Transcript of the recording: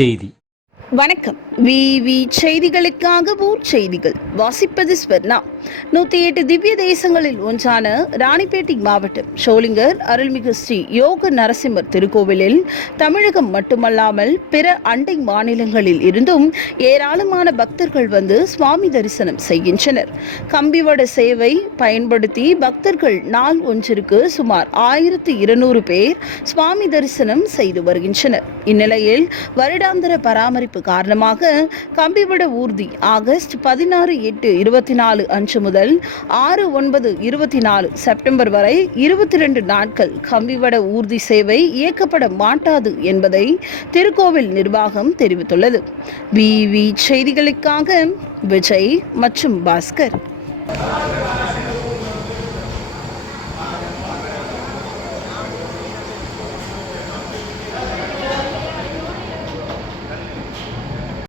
செய்தி வணக்கம். விவி செய்திகளுக்காக ஊர் செய்திகள். வாசிப்பது ஸ்வர்ணா. நூற்றி எட்டு திவ்ய தேசங்களில் ஒன்றான ராணிப்பேட்டை மாவட்டம் ஷோலிங்கர் அருள்மிகு ஸ்ரீ யோக நரசிம்மர் திருக்கோவிலில் தமிழகம் மட்டுமல்லாமல் பிற அண்டை மாநிலங்களில் இருந்தும் ஏராளமான பக்தர்கள் வந்து சுவாமி தரிசனம் செய்கின்றனர். கம்பிவட சேவை பயன்படுத்தி பக்தர்கள் நாள் ஒன்றிற்கு சுமார் ஆயிரத்து இருநூறு பேர் சுவாமி தரிசனம் செய்து வருகின்றனர். இந்நிலையில் வருடாந்திர பராமரிப்பு காரணமாக கம்பிவட ஊர்தி ஆகஸ்ட் பதினாறு எட்டு இருபத்தி நாலு அன்று முதல் ஆறு ஒன்பது இருபத்தி நாலு செப்டம்பர் வரை இருபத்தி ரெண்டு நாட்கள் கம்பிவட ஊர்தி சேவை இயக்கப்பட மாட்டாது என்பதை திருக்கோவில் நிர்வாகம் தெரிவித்துள்ளது. பிவி செய்திகளுக்காக விஜய் மற்றும் பாஸ்கர்.